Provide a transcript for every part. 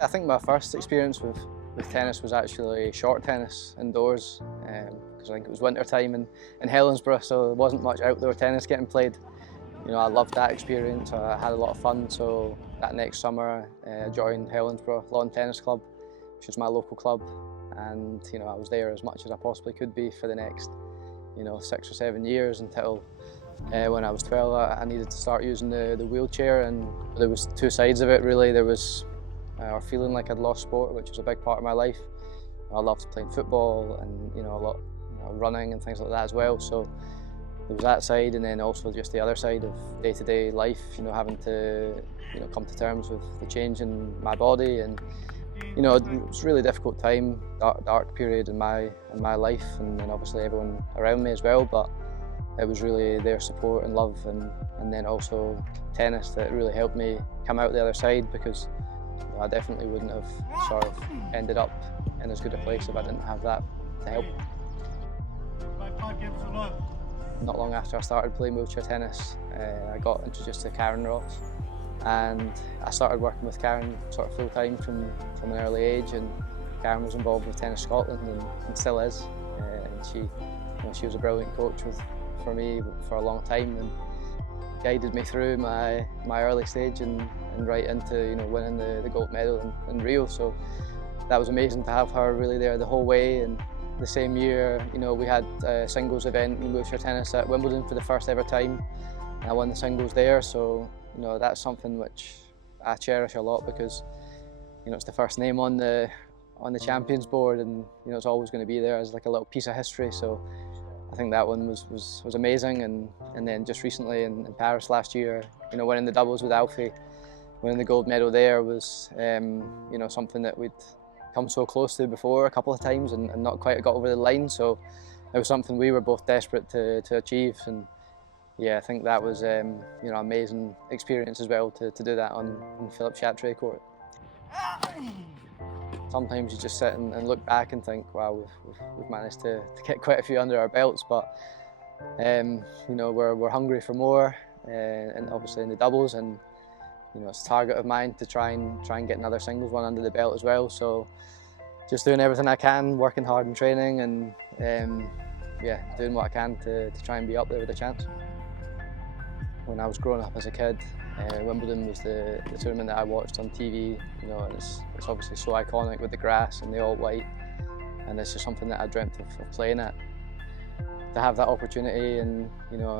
I think my first experience with tennis was actually short tennis indoors, because I think it was winter time in Helensburgh, so there wasn't much outdoor tennis getting played. You know, I loved that experience. I had a lot of fun. So that next summer, I joined Helensburgh Lawn Tennis Club, which was my local club, and you know, I was there as much as I possibly could be for the next, 6 or 7 years until when I was 12, I needed to start using the wheelchair, and there was two sides of it really. There was feeling like I'd lost sport, which was a big part of my life. I loved playing football and a lot running and things like that as well. So there was that side, and then also just the other side of day-to-day life. Having to come to terms with the change in my body, and it was a really difficult time, dark period in my life, and obviously everyone around me as well. But it was really their support and love, and then also tennis that really helped me come out the other side, because I definitely wouldn't have sort of ended up in as good a place if I didn't have that to help. Not long after I started playing wheelchair tennis, I got introduced to Karen Ross, and I started working with Karen sort of full time from an early age. And Karen was involved with Tennis Scotland and still is, and she was a brilliant coach for me for a long time, and guided me through my early stage and right into winning the gold medal in Rio. So that was amazing to have her really there the whole way. And the same year, we had a singles event in wheelchair tennis at Wimbledon for the first ever time, and I won the singles there. So that's something which I cherish a lot, because it's the first name on the champions board, and it's always going to be there as like a little piece of history. So I think that one was amazing. And then just recently in Paris last year, winning the doubles with Alfie, winning the gold medal there was something that we'd come so close to before a couple of times and not quite got over the line. So it was something we were both desperate to achieve. And yeah, I think that was amazing experience as well to do that on Philippe Chatrier court. Sometimes you just sit and look back and think, wow, we've managed to get quite a few under our belts, but we're hungry for more, and obviously in the doubles, and it's a target of mine to try and get another singles one under the belt as well. So just doing everything I can, working hard in training, and doing what I can to try and be up there with a chance. When I was growing up as a kid, Wimbledon was the tournament that I watched on TV. And it's obviously so iconic with the grass and the all white, and it's just something that I dreamt of playing at. To have that opportunity, and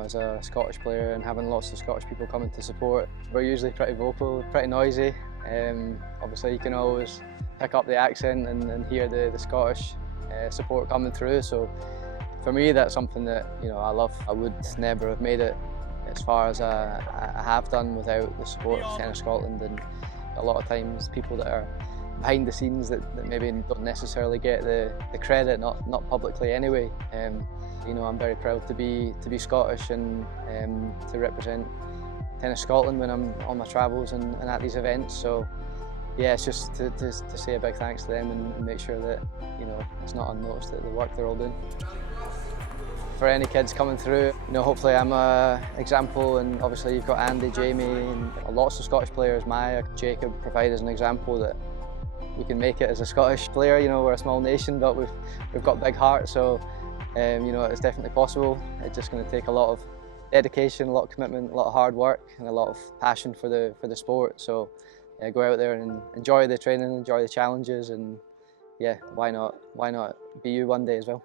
as a Scottish player and having lots of Scottish people coming to support, we're usually pretty vocal, pretty noisy. Obviously you can always pick up the accent and hear the Scottish support coming through. So for me, that's something that I love. I would never have made it as far as I have done without the support of Tennis Scotland, and a lot of times people that are behind the scenes that maybe don't necessarily get the credit, not publicly anyway. I'm very proud to be Scottish and to represent Tennis Scotland when I'm on my travels and at these events. So yeah, it's just to say a big thanks to them and make sure that it's not unnoticed at the work they're all doing. For any kids coming through, hopefully I'm an example, and obviously you've got Andy, Jamie, and lots of Scottish players. Maya, Jacob provide as an example that we can make it as a Scottish player. We're a small nation, but we've got big hearts, so it's definitely possible. It's just going to take a lot of dedication, a lot of commitment, a lot of hard work, and a lot of passion for the sport. So go out there and enjoy the training, enjoy the challenges, and yeah, why not be you one day as well.